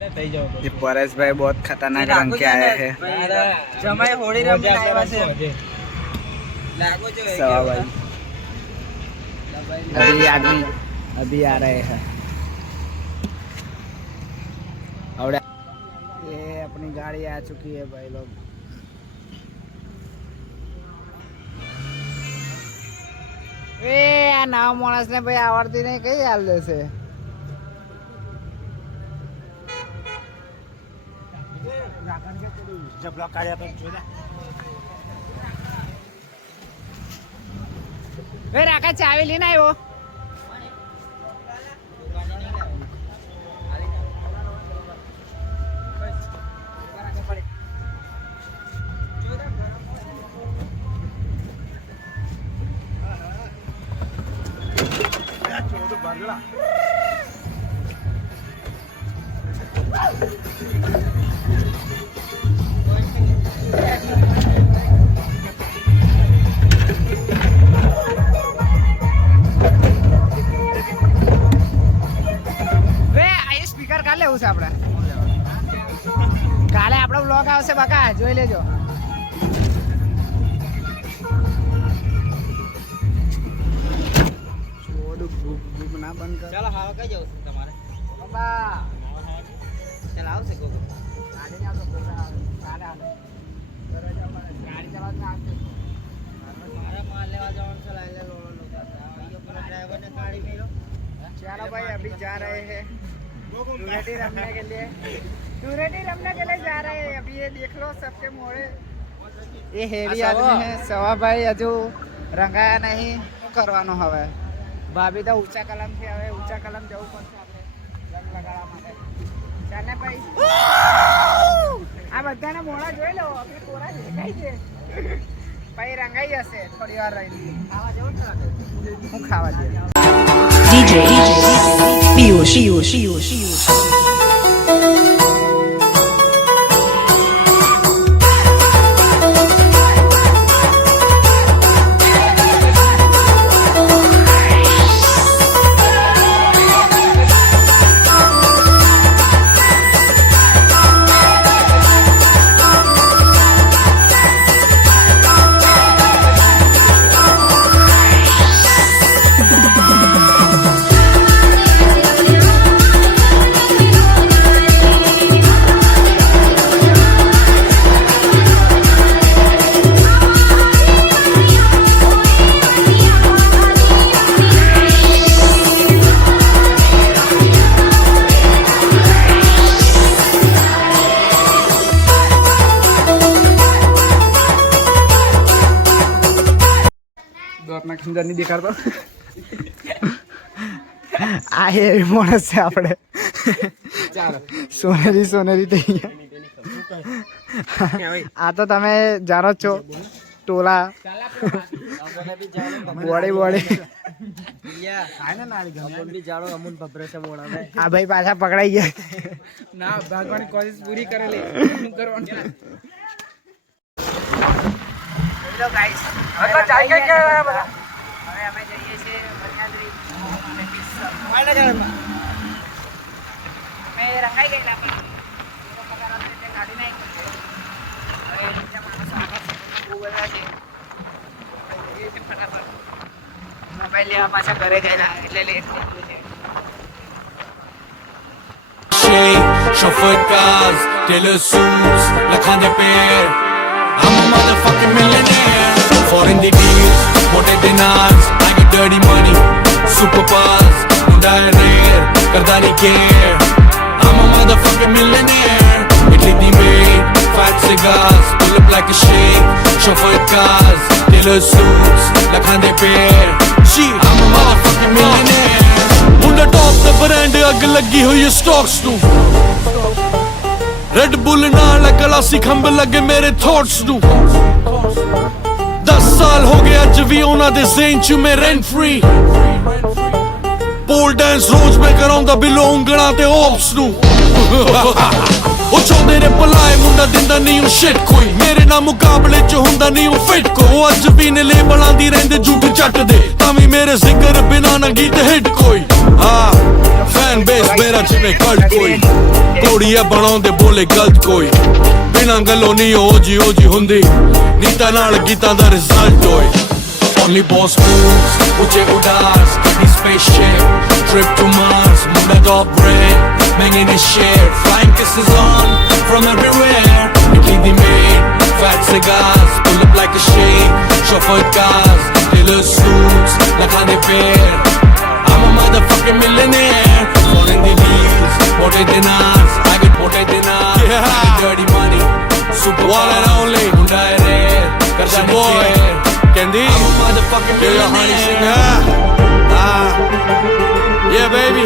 ये परेश भाई बहुत खतरनाक रंग के आए हैं। जमाई होड़ी रमी आया से लागो जो है सवा भाई अभी आदमी अभी आ रहे हैं। और ये अपनी गाड़ी आ चुकी है भाई लोग। ए आ नाव माणस ने भाई आवड़ती नहीं कई हाल देसे राका चावी ली नाही हो આપણે કાલે આપણો બ્લોગ આવશે બકા જોઈ લેજો। છોડું ભૂખ ભૂખ ના બંધ કર। ચાલો હાવા કઈ જવું છે તમારે બાબા ચાલ આવશે ગોગો ગાડી ને આવતો કોકા કાલે આવે દરવાજા પર ગાડી ચલાવતા આવશે। મારા માલ લેવા જવાનું છે લાઈ લે લોલો લોકો આયો પર ડ્રાઈવર ने गाड़ी मेलो। चलो भाई अभी जा रहे हैं टूरेटी रमने के लिए। टूरेटी रमने के लिए जा रहे हैं। अभी ये देख लो सबके मोड़े ये हेवी आदमी है। सवा भाई हजू रंगाया नहीं करवानो हवे भाभी तो ऊंचा कलम थी हवे ऊंचा कलम जવું પડશે આપણે રંગ લગાડવા માટે। ચાલે ભાઈ આ બધાના મોડા જોઈ લો અભી કોરા દેખાય છે ભાઈ રંગાઈ હશે થોડી વાર રહીને। ખાવા જેવું છે હું ખાવા જેવું DJ Piyush સુંદર નહીં દેખાડતો આ એ માણસ છે આપણે। ચાલો સોનેરી સોનેરી થઈ આ તો તમે જાણો છો ટોલા બોડી બોડી આ ભાઈ પાછા પકડાઈ ગયા ના ભાગવાની કોશિશ પૂરી કરેલી શું કરવાનું હેલો ગાઈસ હવે ચાઈ કે હવે અમે જઈએ છીએ બનિયાદરી વાડા જવાનું મે રંગાઈ ગયેલા પણ તે ગાડી નહીં હવે નીચે માણસો આગળ બહુ બધા છે એ ફટાફટ મોબાઈલ લેવા પાછા ઘરે ગયેલા એટલે લેટ થઈ ગયું છે। chauffeur cars, tailor suits, lakhande pair. I'm a motherfucking millionaire. Foreign the deals, motor dinars, I get dirty money, super bars, die rare, karda nahi care. I'm a motherfucking millionaire. Italy the made, fat cigars, pull up like a shake. Chauffeur cars, tailor suits, lakhande pair. I'm a motherfucking millionaire. Munda top the brand, ag lagi hui hai stocks nu. Red bull नाल गलासी खंब लगे मेरे thoughts नू। 10 साल हो गए अज भी उन्हां दे ज़हन च मैं रेंट फ्री। पोल डांस रोज मैं कराउंदा बिलो उंगलां ते ओप्स नू। ਉਹ ਚਾਹੁੰਦੇ ਨੇ ਭਲਾਏ ਮੁੰਡਾ ਦਿੰਦਾ ਨਹੀਂ ਉਹ ਸ਼ਿਟ ਕੋਈ ਮੇਰੇ ਨਾਲ ਮੁਕਾਬਲੇ ਚ ਹੁੰਦਾ ਨਹੀਂ ਉਹ ਫਿੱਟ ਕੋ ਉਹ ਅੱਜ ਵੀ ਨੇ ਲੇਬਲਾਂ ਦੀ ਰਹਿੰਦੇ ਝੂਠ ਚੱਟਦੇ ਤਾਂ ਵੀ ਮੇਰੇ ਜ਼ਿਕਰ ਬਿਨਾ ਨਾ ਗੀਤ ਹਿੱਟ ਕੋਈ ਹਾਂ ਫੈਨ ਬੇਸ ਮੇਰਾ ਜਿਵੇਂ ਕਲਟ ਕੋਈ ਕੋੜੀਆ ਬਣਾਉਂਦੇ ਬੋਲੇ ਗਲਤ ਕੋਈ ਬਿਨਾਂ ਗੱਲੋਂ ਨਹੀਂ ਉਹ ਜੀ ਹੁੰਦੀ ਨੀਤਾਂ ਨਾਲ ਗੀਤਾਂ ਦਾ ਰਿਜ਼ਲਟ ਹੋਏ Only boss moves, ਉੱਚੇ ਉਡਾਸ, ਕਿਹਦੀ spaceship, trip to Mars, ਮੁੰਡਾ top bread, manging this shit, flying kisses on, from everywhere, Italy the maid, fat cigars, pull up like a shake, chauffeur cars, tailor suits, lakhan de pair, I'm a motherfucking millionaire, foreign the deals, mote dinars, I get mote dinars, yeah. I get dirty money, super one and only, ਮੁੰਡਾ ਹੈ ਰੇ, ਕਰਦਾ ਨਹੀਂ care. Candy, yeah, your honey singer. Yeah, baby.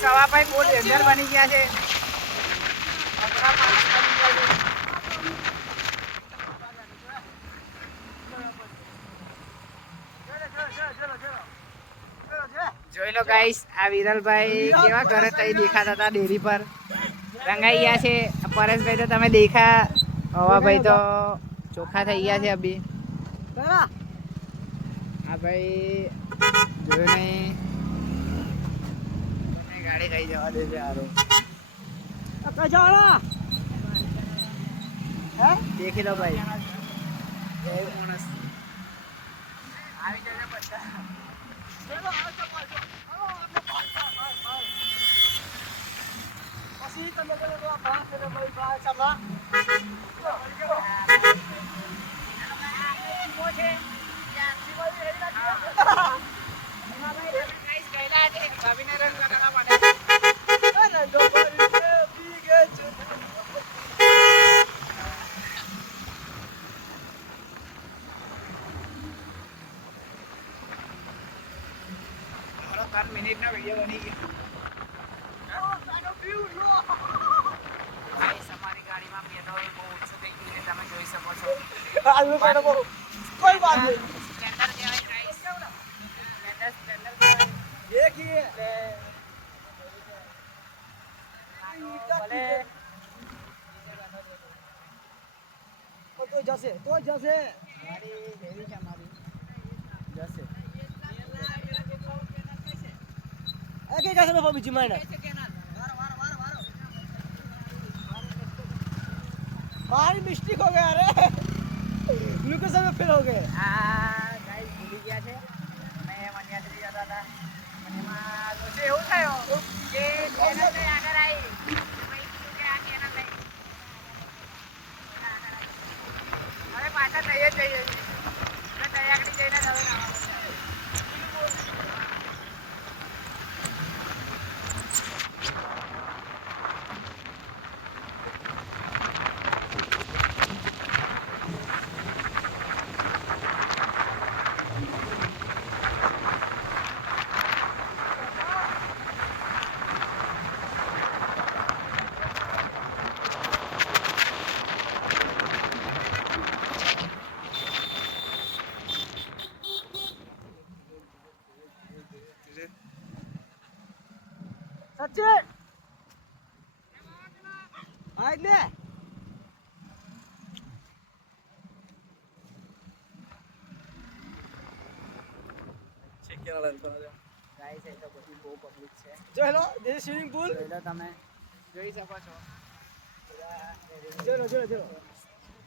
Savabhai બહુ danger બની ગયા છે જોઈ લો ગાઈસ આ વિરલભાઈ કેવા ઘરે તઈ દેખાતા હતા ડેરી પર રંગાઈ ગયા છે પરેશભાઈ તો તમે દેખા હવાભાઈ તો ચોખ્ખા થઈ ગયા છે અભી હા ભાઈ જોયું નહીં ગાડી ખાઈ જવા દે છે હારો દેખી લો ભાઈ માણસ આવી જશે બધા મિનિટનો વિડીયો બની ગયો અમારી ગાડીમાં પેટ્રોલ બહુ ઓછું થઈ ગયું છે તમે જોઈ શકો છો કોઈ વાત નહીં સ્પ્લેન્ડર કહેવાય ગાઈસ સ્પ્લેન્ડર કહેવાય દેખીએ ભલે તો જશે ગાડી જેવી છે અમારી જશે Okay, guys, I'm going to go to हमारी मिस्टेक हो गया रे लोकेशन में फेल हो गए गाइस ભૂલી ગયા છે મેં મન્યાત્રી જતા હતા અને એમાં પછી એવું થયું કે ચેનલ ને આગળ આવી ભાઈ કે આ ચેનલ લઈ હવે પાછા થઈ જ જઈએ એટલે તૈયારી જઈને હવે નાવાનું સચિન આજ ને ચેક કેના લાઈન પર આજો ગાઈસ એ તો બધી બહુ પબ્લિક છે જોઈ લો જે સ્વિમિંગ પૂલ જોઈ લો તમે જોઈ શકો છો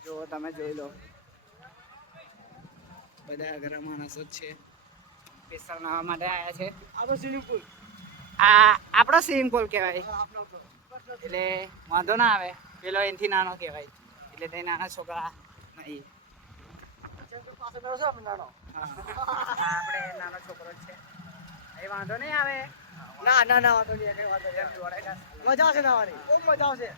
જો તમે જોઈ લો બધા ઘણા માણસો છે સ્પેશિયલ નાવા માટે આવ્યા છે આપણો સ્વિમિંગ પૂલ આ આપણો સ્વિમિંગ પૂલ કહેવાય એટલે વાંધો ના આવે પેલો એનથી નાનો કહેવાય એટલે તે નાના છોકરા નહીં આપણે નાનો છોકરો જ છે એ વાંધો નહીં આવે ના વાંધો નહીં મજા આવશે નાવાની ખૂબ મજા આવશે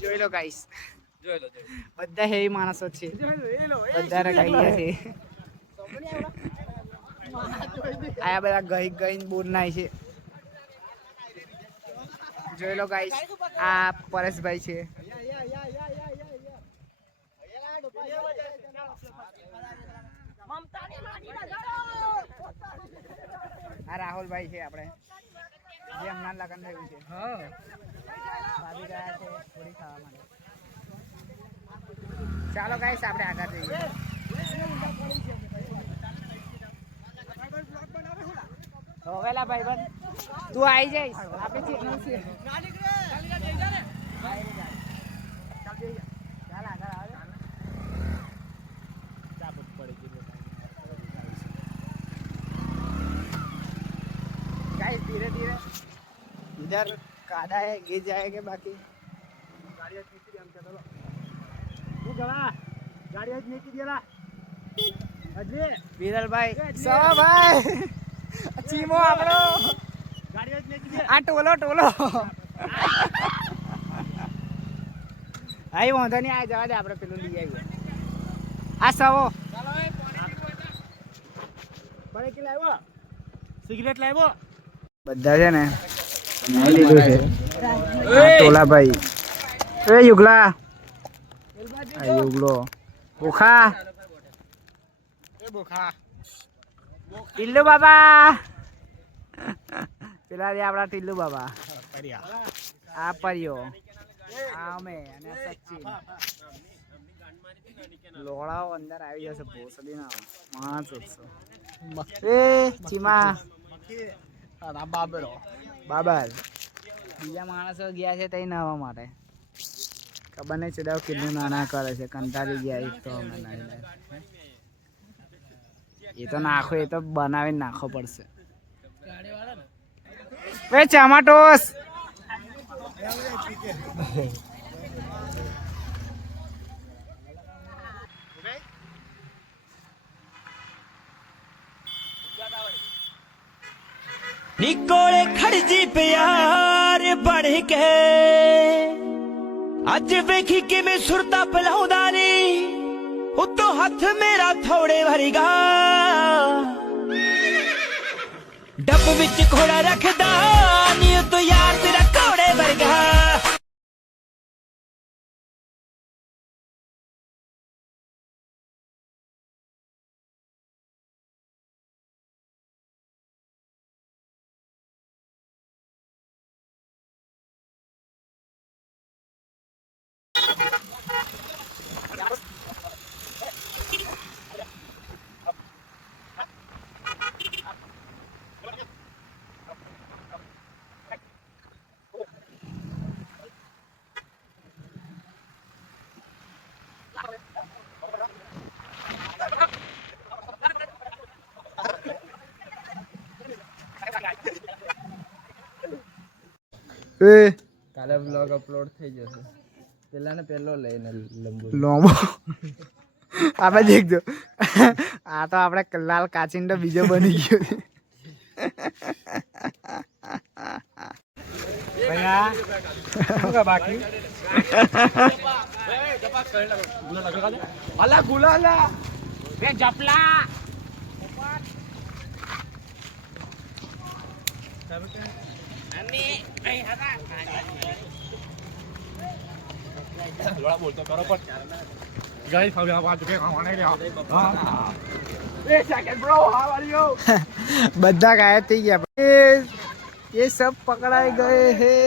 જોઈ લો ગાઈસ, બધા હેવી માણસો છે, બધા ગાઈ ગયા છે. આયા બધા ગઈ ગઈ બોર નાય છે. જોઈ લો ગાઈસ, આ પરેશભાઈ છે. આ રાહુલભાઈ છે આપણે, જે હમણાં લગ્ન થયું છે. ભાભી ગયા છે થોડી ખાવા માટે. ચાલો ગાઈસ આપણે આગળ જઈએ. હોવેલા ભાઈબંધ, તું આવી જઈશ આપણી ચેનલ છે. गाइस धीरे धीरे इधर कादा है, गिर जाएंगे बाकी. વિરલભાઈ, સવાભાઈ, ચીમો આપણો આ ટોલો આઈ વાંધો નહીં, આ જવા દે, આપણે પેલું લઈ આવીએ. આ સવો સિગરેટ લાવ્યો, બધા છે ને લીધું છે. ટોલાભાઈ, એ યુગલા, યુગલો, બોખા, ટિલ્લુ બાબા, પેલા આપડા ટિલ્લુ બાબા, આ પરિયો, આ અમે અને સચિન. લોડાઓ અંદર આવી જશે, ભોસડી ના માણસ એ ચીમા બાબર. બીજા માણસો ગયા છે તઈ નાવા માટે, ખબર નહીં ચડાવ કેટલું નાના કરે છે. કંટાળી ગયા એક તો અમે નાઈ. એ તો નાખો, એ તો બનાવીને નાખવો પડશે. એ ટમાટોસ निकोले खड़जी प्यार बढ़ के अज वेखी कि मैं सुरता पलाउदानी उतो हथ मेरा थोड़े भरीगा डब विच घोड़ा रखदा नी तो यार तेरा घोड़े भरगा કાલે બ્લોગ અપલોડ થઈ જશે. પેલાને પેલો લઈને લોમો આપણે દેખજો, આ તો આપણે લાલ કાચિંડો બીજો બની ગયો છે. બાકી અલા ગુલાલા એ જપલા बोलते करो पर गाइस हम यहां आ चुके हैं, खाने के लिए. एक second bro, how are you? બધા ગાયબ થઈ ગયા. ये सब पकड़ाए गए हैं.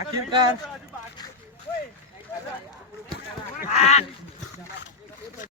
आखिरकार